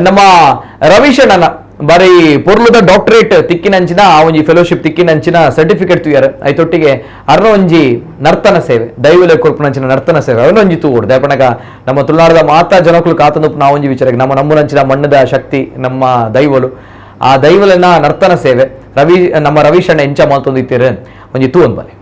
ನಮ್ಮ ರವೀಶ್ ಅಣ್ಣ ಬಾರಿ ಪೊರ್ಲುದ ಡಾಕ್ಟರೇಟ್ ತಿಕ್ಕಿನಂಚಿನ ಆ ಒಂಜಿ ಫೆಲೋಶಿಪ್ ತಿಕ್ಕಿನಂಚಿನ ಸರ್ಟಿಫಿಕೇಟ್ ತುಯ್ಯಾರ ಐತೊಟ್ಟಿಗೆ ಅರ್ನ ಒಂಜಿ ನರ್ತನ ಸೇವೆ ದೈವಲೆ ಕೊರ್ಪುನಂಚಿನ ನರ್ತನ ಸೇವೆ ಅವನ ಒಂಜಿ ತೂಡು ದಯಪನಗ ನಮ್ಮ ತುಳುನಾಡದ ಮಾತಾ ಜನಕುಲು ಕಾತಂದು ನಾವು ಒಂಜಿ ವಿಚಾರಕ್ಕೆ ನಮ್ಮ ನಮ್ಮನಂಚಿನ ಮಣ್ಣದ ಶಕ್ತಿ ನಮ್ಮ ದೈವಲು ಆ ದೈವಲನ ನರ್ತನ ಸೇವೆ ನಮ್ಮ ರವೀಶ್ ಅಣ್ಣ ಎಂಚ ಮಾತೊಂದಿತ್ತೀರ ಒಂಜಿ ತೂ ಒಂದು ಬನ್ನಿ.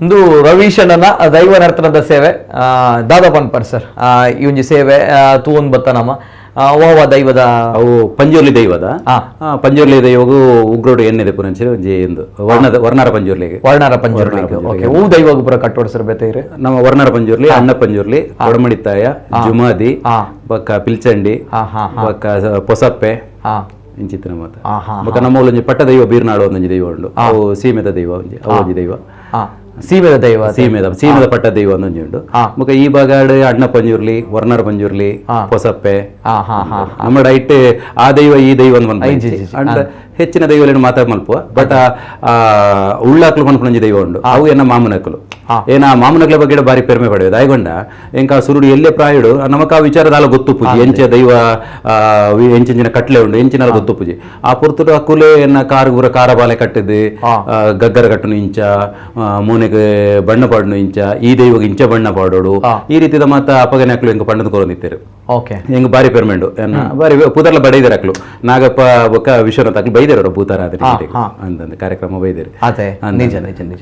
ಒಂದು ರವೀಶ್ ಅಣ್ಣನ ದೈವ ನರ್ತನದ ಸೇವೆ ದಾದಾ ಪನ್ಪರ್ ಸರ್ ಈ ಒಂಜಿ ಸೇವೆ ತೂವೊಂದು ಬತ್ತನಮ್ಮ ಓವ ದೈವದ ಅವು ಪಂಜುರ್ಲಿ ದೈವದ ಪಂಜುರ್ಲಿ ದೈವಗೂ ಉಗ್ರೋಡು ಎಣ್ಣೆದೆ ಪುರಂಚೆ ಒಂಜಿ ಎಂದು ವರ್ಣಾರ ಪಂಜುರ್ಲಿಗೆ ಓಕೆ ಹೂ ದೈವಗೂ ಪುರ ಕಟ್ಟೋಡ್ಸರ್ ಬೇತೈರೆ ನಮ್ಮ ವರ್ಣಾರ ಪಂಜುರ್ಲಿ ಅಣ್ಣ ಪಂಜುರ್ಲಿ ಕೊಡಮಣಿತಾಯ ಜುಮಾದಿ ಬೊಕ್ಕ ಪಿಲ್ಚಂಡಿ ಬೊಕ್ಕ ಪೊಸಪ್ಪೆ ಇಂಚಿತ್ತಿನ ಮಾತ ಬೊಕ್ಕ ನಮ್ಮ ಒಂಜಿ ಪಟ್ಟ ದೈವ ಬೀರ್ನಾಡು ಒಂದೊಂಜಿ ದೈವ ಉಂಡು ಅವು ಸೀಮೆದ ದೈವ ಒಂಜಿ ಅವು ಒಂಜಿ ದೈವ ಸೀಮೆದ ದೈವ ಸೀಮೆದ ಪಟ್ಟ ದೈವ ಒಂದೊಂಜಿ ಉಂಡು ಬೊಕ್ಕ ಈ ಬಾಗಾಡು ಅಣ್ಣ ಪಂಜುರ್ಲಿ ವರ್ಣಾರ ಪಂಜುರ್ಲಿ ಪೊಸಪ್ಪೆ ನಮ್ಮ ಡೈಟ್ ಆ ದೈವ ಈ ದೈವ ಅಂಡ್ ಹೆಚ್ಚಿನ ದೈವಲೇನು ಮಾತಾಡ ಮಲ್ಪುವ ಬಟ್ ಉಳ್ಳಾಕ್ಲು ಮನ್ಪುಣಂಜಿ ದೈವ ಉಂಡು ಅವು ಏನ ಮಾಮನಕಲು ಏನ ಮಾಮನಕಲ ಬಗ್ಗೆ ಬಾರಿ ಪೆರ್ಮೆ ಪಡೆಯೋದು ಆಯ್ಕೊಂಡ ಎಂಕ ಸುರುಡು ಎಲ್ಲೇ ಪ್ರಾಯುಡು ನಮಕ ಆ ವಿಚಾರದಾಲ ಗೊತ್ತು ಪೂಜಿ ಎಂಚ ದೈವ ಎಂಚಿನ ಕಟ್ಲೆ ಉಂಡು ಎಂಚಿನ ಗೊತ್ತು ಪೂಜಿ ಆ ಪುರ್ತುಡು ಅಕ್ಕುಲೆ ಎನ್ನ ಕಾರುಗುರ ಕಾರಬಾಲೆ ಕಟ್ಟಿದ್ದು ಗಗ್ಗರ ಕಟ್ಟುನು ಇಂಚ ಮೂನೆಗೆ ಬಣ್ಣ ಪಾಡ್ನು ಇಂಚ ಈ ದೈವಗೆ ಇಂಚ ಬಣ್ಣ ಪಾಡೋಡು ಈ ರೀತಿದ ಮಾತ ಅಪಗನೆ ಹಾಕ್ಲು ಹೆಂಗ ಪಂಡದ ಕೊರೊಂದಿತ್ತೇರು ಹೆಂಗ ಬಾರಿ ಪೆರ್ಮೆಂಡು ಎನ್ನ ಬಾರಿ ಪೂತರ್ಲ ಬಡೈದಾರೆ ಹಾಕ್ಲು ನಾಗಪ್ಪ ಬೊಕ್ಕ ವಿಶ್ವನಾಥ್ ಹಾಕ್ಲು ಬೈದೇರ ಭೂತಾರ ಅಂತಂದು ಕಾರ್ಯಕ್ರಮ ಬೈದೇರಿ ನಿಜ ನಿಜ ನಿಜ